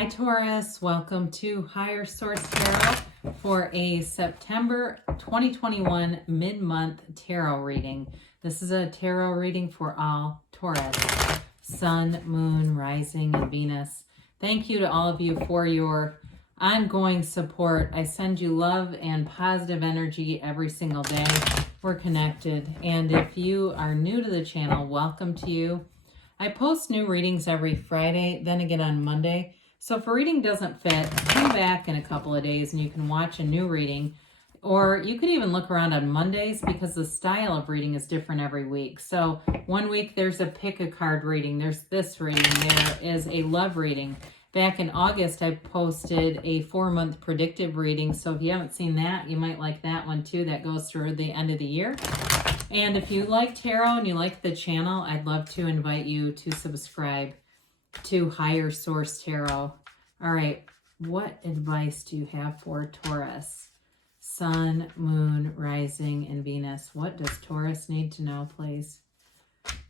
Hi Taurus, welcome to Higher Source Tarot for a September 2021 mid-month tarot reading. This is a tarot reading for all Taurus, Sun, Moon, Rising, and Venus. Thank you to all of you for your ongoing support. I send you love and positive energy every single day. We're connected. And if you are new to the channel, welcome to you. I post new readings every Friday, then again on Monday. So if a reading doesn't fit, come back in a couple of days and you can watch a new reading. Or you could even look around on Mondays because the style of reading is different every week. So one week there's a pick a card reading, there's this reading, there is a love reading. Back in August, I posted a 4-month predictive reading. So if you haven't seen that, you might like that one too. That goes through the end of the year. And if you like tarot and you like the channel, I'd love to invite you to subscribe to Higher Source Tarot. All right, what advice do you have for Taurus? Sun, Moon, Rising, and Venus. What does Taurus need to know, please?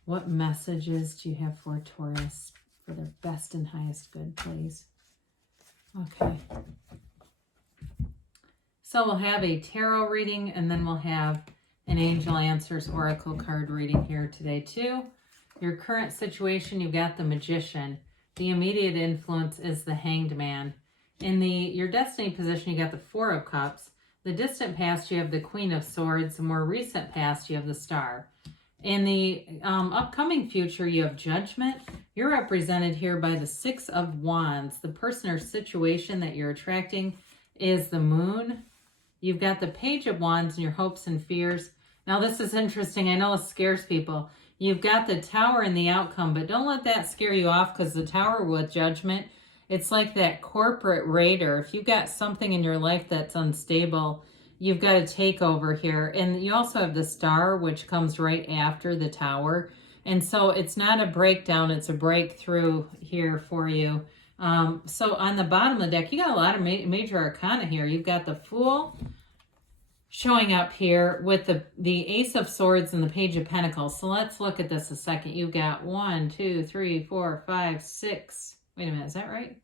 What messages do you have for Taurus for their best and highest good, please? Okay. So we'll have a tarot reading, and then we'll have an Angel Answers Oracle card reading here today, too. Your current situation, you've got the Magician. The immediate influence is the Hanged Man. In your destiny position, you got the Four of Cups. The distant past, you have the Queen of Swords. The more recent past, you have the Star. In the upcoming future, you have Judgment. You're represented here by the Six of Wands. The person or situation that you're attracting is the Moon. You've got the Page of Wands and your hopes and fears. Now, this is interesting. I know it scares people. You've got the Tower in the outcome, but don't let that scare you off because the Tower with Judgment, it's like that corporate raider. If you've got something in your life that's unstable, you've got to take over here. And you also have the Star, which comes right after the Tower. And so it's not a breakdown, it's a breakthrough here for you. So on the bottom of the deck, you got a lot of major arcana here. You've got the Fool showing up here with the Ace of Swords and the Page of Pentacles. So let's look at this a second. You've got 1, 2, 3, 4, 5, 6. Wait a minute, is that right?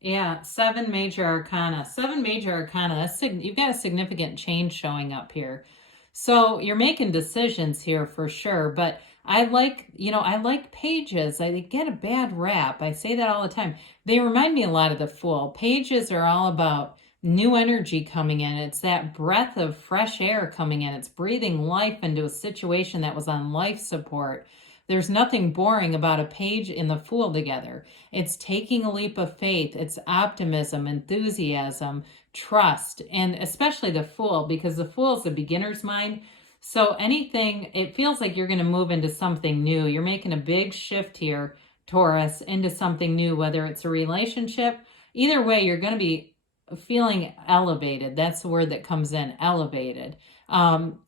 Yeah, 7 major arcana. 7 major arcana. You've got a significant change showing up here. So you're making decisions here for sure. But I like pages. They get a bad rap. I say that all the time. They remind me a lot of the Fool. Pages are all about new energy coming in. It's that breath of fresh air coming in. It's breathing life into a situation that was on life support. There's nothing boring about a page in the Fool together. It's taking a leap of faith. It's optimism, enthusiasm, trust, and especially the Fool, because the Fool is the beginner's mind. So anything, it feels like you're going to move into something new. You're making a big shift here, Taurus, into something new, whether it's a relationship. Either way, you're going to be feeling elevated. That's the word that comes in, elevated.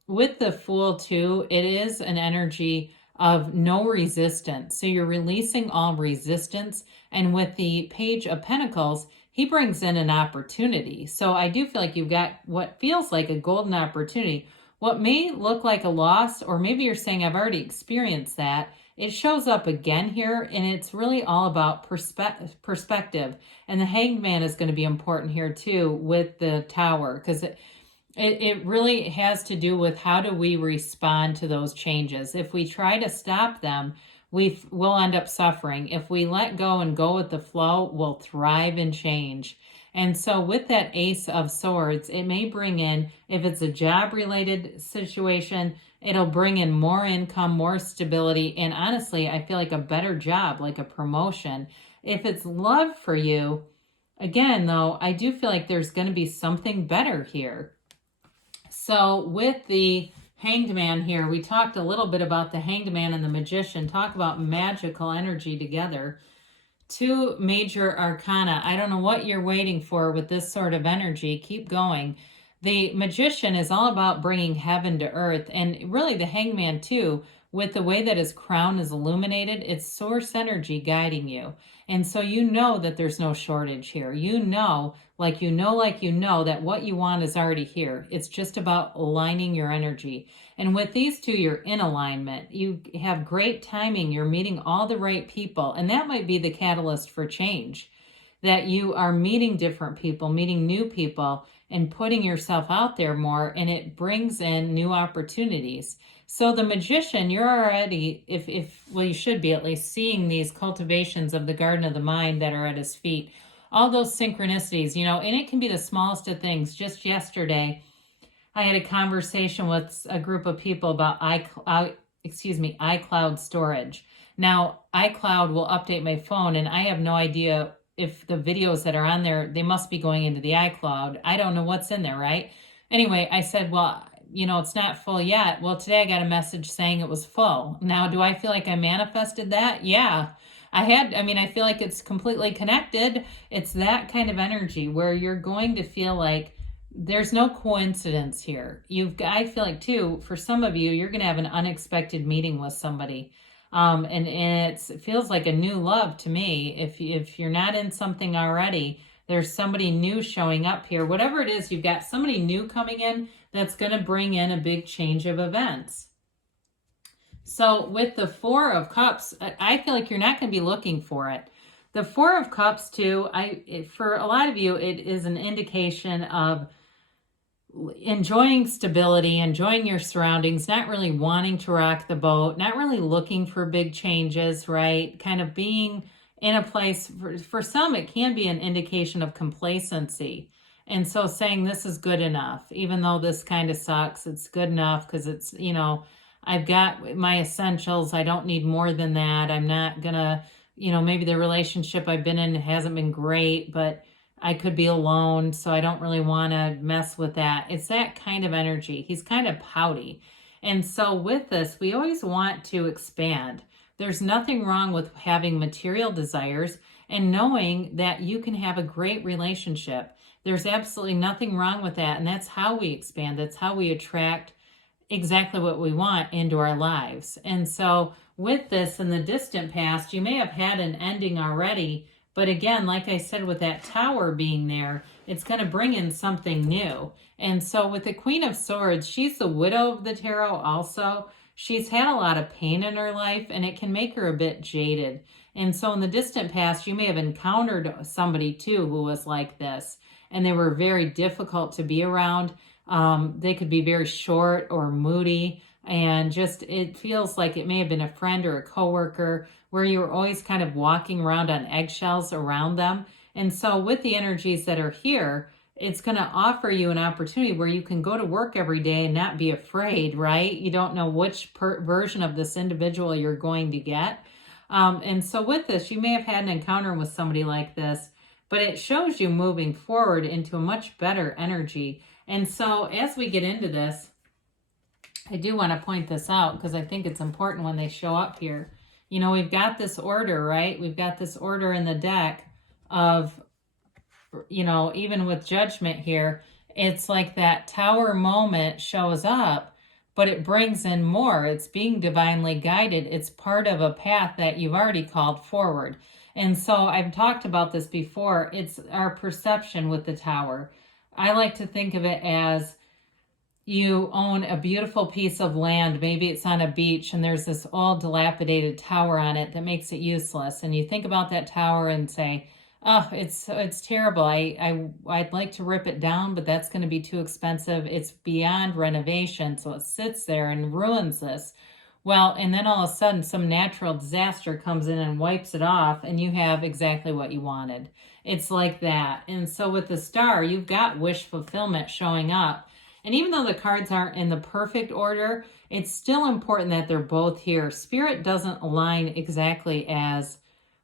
With the Fool too, it is an energy of no resistance. So you're releasing all resistance. And with the Page of Pentacles, he brings in an opportunity. So I do feel like you've got what feels like a golden opportunity. What may look like a loss, or maybe you're saying, I've already experienced that. It shows up again here, and it's really all about perspective. And the Hanged Man is going to be important here too with the Tower, because it really has to do with how do we respond to those changes. If we try to stop them, we'll end up suffering. If we let go and go with the flow, we'll thrive and change. And so with that Ace of Swords, it may bring in, if it's a job-related situation, it'll bring in more income, more stability, and honestly, I feel like a better job, like a promotion. If it's love for you, again, though, I do feel like there's going to be something better here. So with the Hanged Man here, we talked a little bit about the Hanged Man and the Magician, talk about magical energy together. 2 major arcana. I don't know what you're waiting for with this sort of energy. Keep going. The Magician is all about bringing heaven to earth. And really the Hanged Man too, with the way that his crown is illuminated, it's source energy guiding you. And so you know that there's no shortage here. You know that what you want is already here. It's just about aligning your energy. And with these two, you're in alignment. You have great timing. You're meeting all the right people. And that might be the catalyst for change. that you are meeting different people, meeting new people, and putting yourself out there more, and it brings in new opportunities. So the Magician, you're already, well, you should be at least seeing these cultivations of the garden of the mind that are at his feet. All those synchronicities, and it can be the smallest of things. Just yesterday, I had a conversation with a group of people about iCloud storage. Now, iCloud will update my phone, and I have no idea if the videos that are on there, they must be going into the iCloud. I don't know what's in there, right? Anyway, I said, well, it's not full yet. Well, today I got a message saying it was full. Now, do I feel like I manifested that? Yeah. I feel like it's completely connected. It's that kind of energy where you're going to feel like there's no coincidence here. I feel like too, for some of you, you're going to have an unexpected meeting with somebody. And it feels like a new love to me. If you're not in something already, there's somebody new showing up here. Whatever it is, you've got somebody new coming in that's going to bring in a big change of events. So with the Four of Cups, I feel like you're not going to be looking for it. The Four of Cups too, for a lot of you, it is an indication of enjoying stability, enjoying your surroundings, not really wanting to rock the boat, not really looking for big changes, right? Kind of being in a place, for some, it can be an indication of complacency. And so saying this is good enough, even though this kind of sucks, it's good enough because it's, I've got my essentials. I don't need more than that. I'm not going to, maybe the relationship I've been in hasn't been great, but I could be alone, so I don't really want to mess with that. It's that kind of energy. He's kind of pouty. And so with this, we always want to expand. There's nothing wrong with having material desires and knowing that you can have a great relationship. There's absolutely nothing wrong with that. And that's how we expand. That's how we attract exactly what we want into our lives. And so with this, in the distant past, you may have had an ending already. But again, like I said, with that Tower being there, it's going to bring in something new. And so with the Queen of Swords, she's the widow of the tarot also. She's had a lot of pain in her life, and it can make her a bit jaded. And so in the distant past, you may have encountered somebody too who was like this, and they were very difficult to be around. They could be very short or moody, and just it feels like it may have been a friend or a coworker where you were always kind of walking around on eggshells around them. And so with the energies that are here, it's going to offer you an opportunity where you can go to work every day and not be afraid, right? You don't know which version of this individual you're going to get. And so with this, you may have had an encounter with somebody like this, but it shows you moving forward into a much better energy. And so as we get into this, I do want to point this out because I think it's important when they show up here. We've got this order, right? We've got this order in the deck of, even with Judgment here, it's like that Tower moment shows up, but it brings in more. It's being divinely guided. It's part of a path that you've already called forward. And so I've talked about this before. It's our perception with the Tower. I like to think of it as you own a beautiful piece of land. Maybe it's on a beach and there's this old dilapidated tower on it that makes it useless. And you think about that tower and say, oh, it's terrible. I'd like to rip it down, but that's going to be too expensive. It's beyond renovation. So it sits there and ruins this. Well, and then all of a sudden some natural disaster comes in and wipes it off and you have exactly what you wanted. It's like that. And so with the Star, you've got wish fulfillment showing up. And even though the cards aren't in the perfect order, it's still important that they're both here. Spirit doesn't align exactly as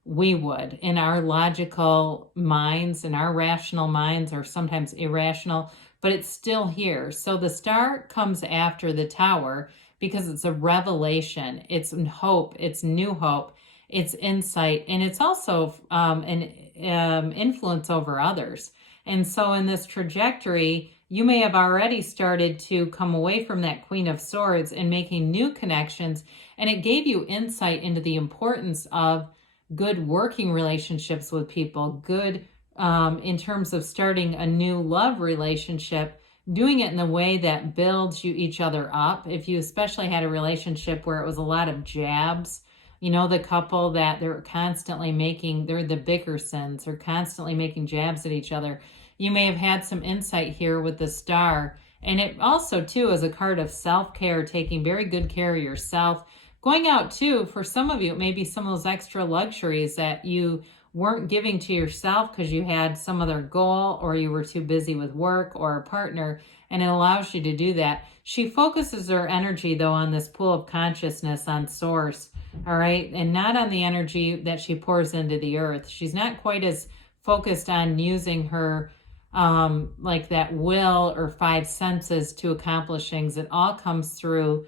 we would in our logical minds, and our rational minds are sometimes irrational, but it's still here. So the Star comes after the Tower because it's a revelation. It's hope. It's new hope. It's insight. And it's also an influence over others. And so in this trajectory, you may have already started to come away from that Queen of Swords and making new connections. And it gave you insight into the importance of good working relationships with people, good in terms of starting a new love relationship, doing it in a way that builds you each other up. If you especially had a relationship where it was a lot of jabs, You know, the couple that they're constantly they're the Bickersons, they're constantly making jabs at each other. You may have had some insight here with the Star. And it also, too, is a card of self-care, taking very good care of yourself. Going out, too, for some of you, it may be some of those extra luxuries that you weren't giving to yourself because you had some other goal or you were too busy with work or a partner, and it allows you to do that. She focuses her energy, though, on this pool of consciousness, on source, all right, and not on the energy that she pours into the earth. She's not quite as focused on using her like that will or five senses to accomplish things. It all comes through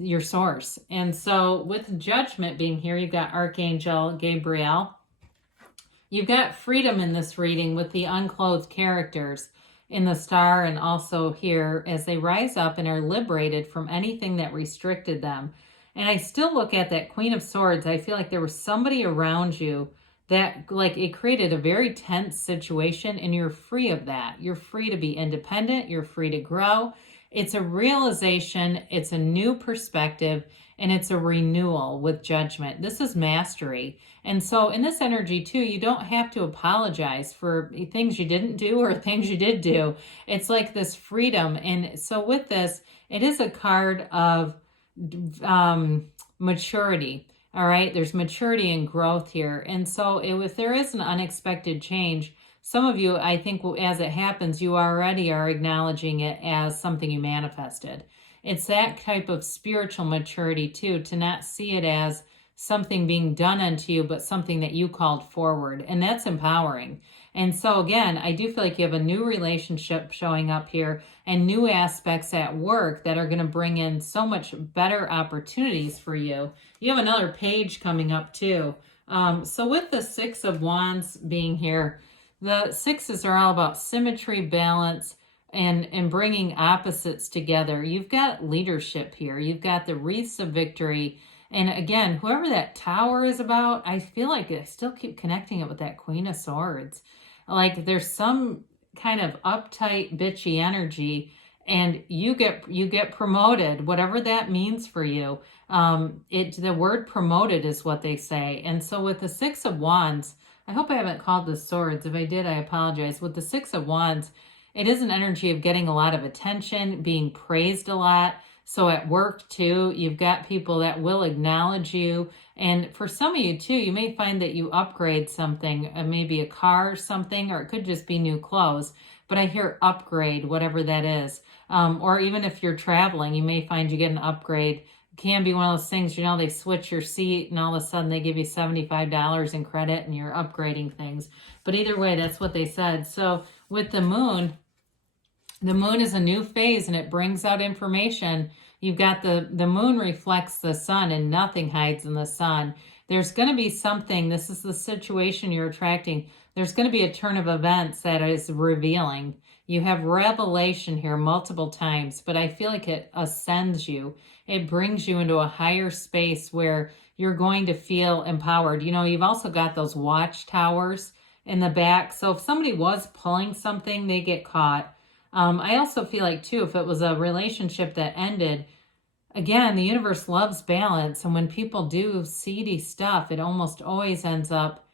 your source. And so with Judgment being here, you've got Archangel Gabriel. You've got freedom in this reading with the unclothed characters in the Star, and also here as they rise up and are liberated from anything that restricted them. And I still look at that Queen of Swords. I feel like there was somebody around you that, like, it created a very tense situation, and you're free of that. You're free to be independent. You're free to grow. It's a realization. It's a new perspective, and it's a renewal with Judgment. This is mastery. And so in this energy too, you don't have to apologize for things you didn't do or things you did do. It's like this freedom. And so with this, it is a card of maturity. All right, there's maturity and growth here. And so if there is an unexpected change, some of you, I think as it happens, you already are acknowledging it as something you manifested. It's that type of spiritual maturity too, to not see it as something being done unto you, but something that you called forward. And that's empowering. And so again, I do feel like you have a new relationship showing up here and new aspects at work that are going to bring in so much better opportunities for you. You have another page coming up too. So with the Six of Wands being here, the sixes are all about symmetry, balance, and bringing opposites together. You've got leadership here. You've got the wreaths of victory. And again, whoever that Tower is about, I feel like I still keep connecting it with that Queen of Swords. Like there's some kind of uptight, bitchy energy, and you get promoted, whatever that means for you. The word promoted is what they say. And so with the Six of Wands, I hope I haven't called this Swords. If I did, I apologize. With the Six of Wands, it is an energy of getting a lot of attention, being praised a lot. So at work too, you've got people that will acknowledge you. And for some of you too, you may find that you upgrade something, maybe a car or something, or it could just be new clothes. But I hear upgrade, whatever that is. Or even if you're traveling, you may find you get an upgrade. It can be one of those things, you know, they switch your seat and all of a sudden they give you $75 in credit and you're upgrading things. But either way, that's what they said. So with the moon is a new phase and it brings out information. You've got the moon reflects the sun and nothing hides in the sun. There's going to be something, this is the situation you're attracting. There's going to be a turn of events that is revealing. You have revelation here multiple times, but I feel like it ascends you. It brings you into a higher space where you're going to feel empowered. You know, you've also got those watchtowers in the back. So if somebody was pulling something, they get caught. I also feel like, too, if it was a relationship that ended, again, the universe loves balance. And when people do seedy stuff, it almost always ends up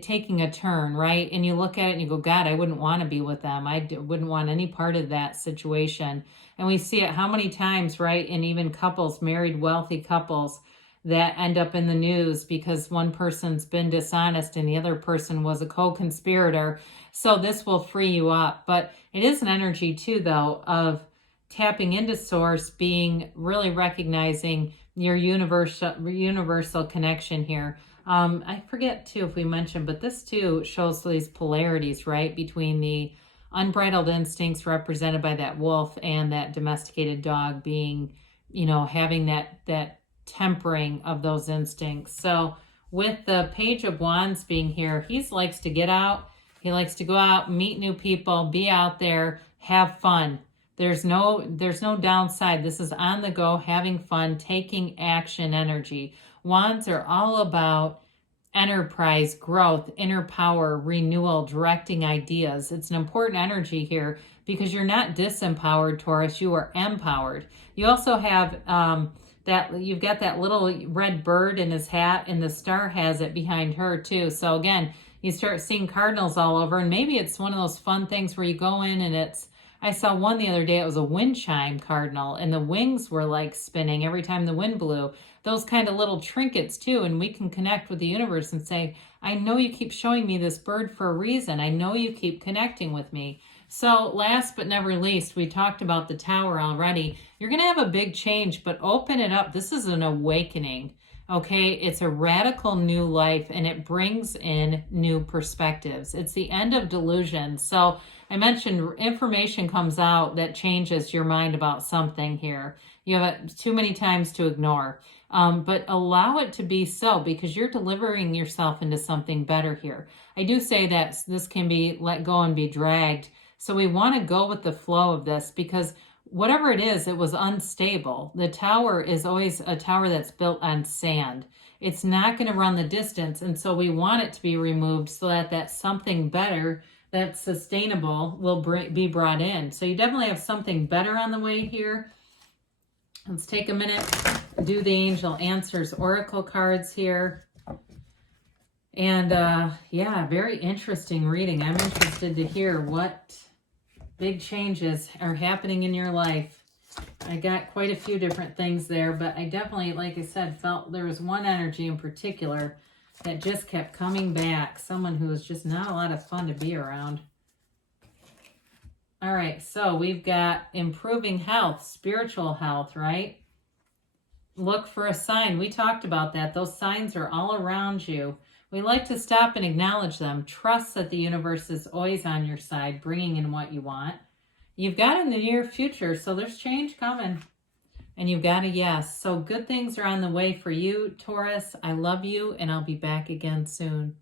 taking a turn, right? And you look at it and you go, God, I wouldn't want to be with them. I wouldn't want any part of that situation. And we see it how many times, right? And even couples, married, wealthy couples that end up in the news because one person's been dishonest and the other person was a co-conspirator. So this will free you up. But it is an energy too, though, of tapping into source, being really recognizing your universal connection here. I forget too if we mentioned, but this too shows these polarities, right? Between the unbridled instincts represented by that wolf and that domesticated dog being, you know, having that tempering of those instincts. So with the Page of Wands being here, he likes to get out. He likes to go out, meet new people, be out there, have fun. There's no downside. This is on the go, having fun, taking action energy. Wands are all about enterprise, growth, inner power, renewal, directing ideas. It's an important energy here because you're not disempowered, Taurus. You are empowered. You also have that you've got that little red bird in his hat, and the star has it behind her too. So again, you start seeing cardinals all over, and maybe it's one of those fun things where you go in and I saw one the other day, it was a wind chime cardinal, and the wings were like spinning every time the wind blew. Those kind of little trinkets too, and we can connect with the universe and say, I know you keep showing me this bird for a reason. I know you keep connecting with me. So last but never least, we talked about the Tower already. You're going to have a big change, but open it up. This is an awakening, okay? It's a radical new life, and it brings in new perspectives. It's the end of delusion. So I mentioned information comes out that changes your mind about something here. You have it too many times to ignore. But allow it to be so, because you're delivering yourself into something better here. I do say that this can be let go and be dragged. So we want to go with the flow of this, because whatever it is, it was unstable. The tower is always a tower that's built on sand. It's not going to run the distance. And so we want it to be removed so that that something better that's sustainable will be brought in. So you definitely have something better on the way here. Let's take a minute, do the Angel Answers Oracle cards here. And yeah, very interesting reading. I'm interested to hear what big changes are happening in your life. I got quite a few different things there, but I definitely, like I said, felt there was one energy in particular that just kept coming back. Someone who was just not a lot of fun to be around. All right, so we've got improving health, spiritual health, right? Look for a sign. We talked about that. Those signs are all around you. We like to stop and acknowledge them. Trust that the universe is always on your side, bringing in what you want. You've got in the near future, so there's change coming. And you've got a yes. So good things are on the way for you, Taurus. I love you, and I'll be back again soon.